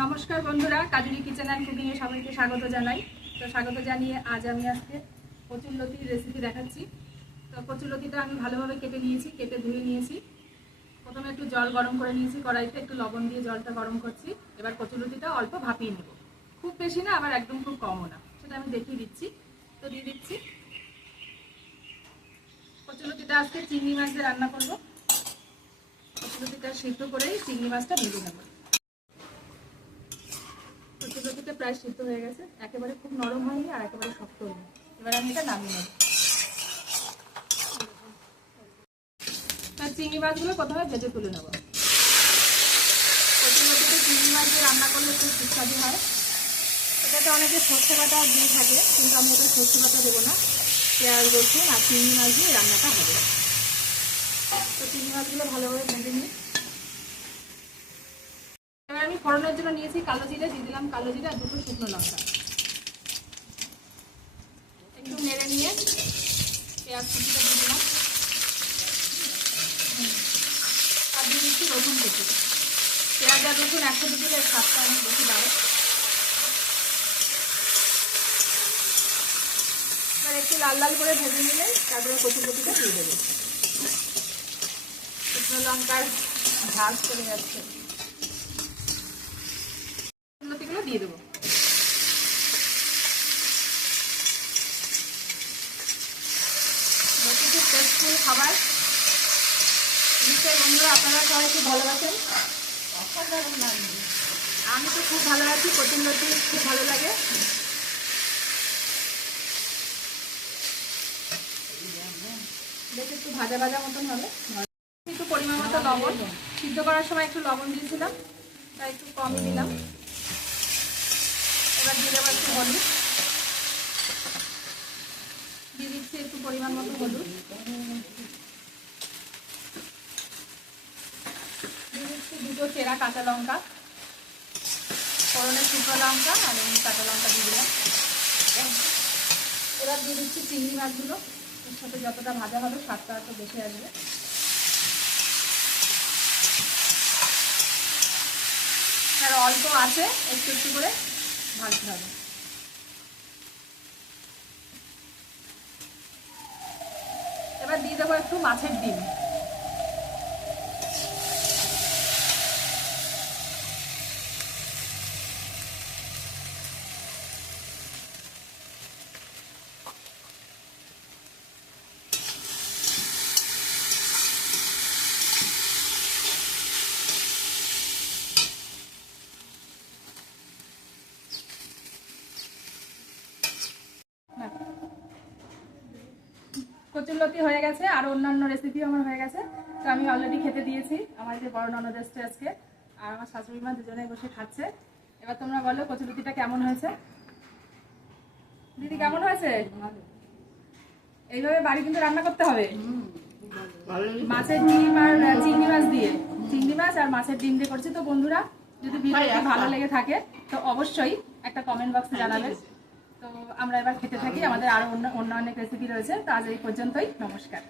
নমস্কার বন্ধুরা, কাজুরি kitchen and cooking এ সবাইকে স্বাগত জানাই। তো স্বাগত জানিয়ে আজ আমি আজকে কচুরলতির রেসিপি দেখাচ্ছি। তো কচুরলতিটা আমি ভালোভাবে কেটে নিয়েছি, কেটে ধুয়ে নিয়েছি। প্রথমে একটু জল গরম করে নিয়েছি, কড়াইতে একটু লবণ দিয়ে জলটা গরম করছি। এবার কচুরলতিটা অল্প ভাপিয়ে নেব, খুব বেশি না আবার একদম খুব কমও না, সেটা আমি দেখিয়ে দিচ্ছি। তো দিয়ে দিচ্ছি কচুরলতিটা আজকে চিংড়ি মাছ দিয়ে রান্না করবো। কচুরলতিটা সিদ্ধ করেই চিংড়ি মাছটা ভেজে নেব। কচুরলতিটা প্রায় সিদ্ধ হয়ে গেছে, একেবারে খুব নরম হয়নি আর একেবারে শক্ত হয়নি। এবার আমি এটা নামিয়ে নেব। চিংড়ি মাছগুলো প্রথমে ভেজে তুলে নেব। কচুরলতিতে চিংড়ি মাছ দিয়ে রান্না করলে খুব সুস্বাদু হয়। এটাতে অনেকে সর্ষে বাটা দিয়ে থাকে, কিন্তু আমি এটা সর্ষে বাটা দেবো না, পেঁয়াজ রসুন আর চিংড়ি মাছ দিয়ে রান্নাটা হবে। তো চিংড়ি মাছগুলো ভালোভাবে ভেজে নিই। এবার আমি ফোড়নের জন্য নিয়েছি কালো জিরে, দিয়ে দিলাম কালো জিরে আর দুটো শুকনো লঙ্কা। একটু নেড়ে নিয়ে পেঁয়াজ কুচিটা দিয়ে দিলাম আর দিয়ে দিচ্ছি রসুন কুচি। পেঁয়াজ আর রসুন একসাথে দিলে স্বাদটা অনেক বেশি বাড়ে। এবার একটু লাল লাল করে ভেজে নিলে তারপরে কচুরলতিটা দিয়ে দেবো। শুকনো লঙ্কার ঝাঁজ চলে যাচ্ছে, কচুরলতিগুলো দিয়ে দেবো। খুব টেস্টফুল খাবার, নিশ্চয়ই বন্ধুরা আপনারা সবাই খুব ভালোবাসেন। আমি তো খুব ভালোবাসি, কচুরলতি খুব ভালো লাগে। দেখে একটু ভাজা ভাজা মতন হবে। একটু পরিমাণ মতো লবণ, সিদ্ধ করার সময় একটু লবণ দিয়েছিলাম, তাই একটু কমই দিলাম। এবার দিয়ে দেবো একটু হলুদ, দিয়ে দিচ্ছি একটু পরিমাণ মতো হলুদ, দিয়ে দিচ্ছি দুটো চেরা কাঁচা লঙ্কা, ফোড়নের শুকনো লঙ্কা আর এমনি কাঁচা লঙ্কা দিয়ে দিলাম। এবার দিয়ে দিচ্ছি চিংড়ি মাছগুলো, এর সাথে যতটা ভাজা হবে স্বাদটা একটু বেশি আসবে। আর অল্প আছে একটু একটু করে ভাজতে হবে। এবার দিয়ে দেবো একটু মাছের ডিম। কচুরলতি হয়ে গেছে, আর অন্যান্য রেসিপিও আমার হয়ে গেছে। তো আমি অলরেডি খেতে দিয়েছি আমার যে বড় ননদ এসছে আজকে, আর আমার শাশুড়ি মা দুজনে বসে খাচ্ছে। এবার তোমরা বলো কচুরলতিটা কেমন হয়েছে। দিদি কেমন হয়েছে? এইভাবে বাড়ি কিন্তু রান্না করতে হবে, মাছের ডিম আর চিংড়ি মাছ দিয়ে, চিংড়ি মাছ আর মাছের ডিম দিয়ে করছি। তো বন্ধুরা যদি ভিডিওটি ভালো লেগে থাকে তো অবশ্যই একটা কমেন্ট বক্সে জানাবেন। তো আমরা এবার খেতে থাকি, আমাদের আরো অন্য অনেক রেসিপি রয়েছে। তো আজ এই পর্যন্তই, নমস্কার।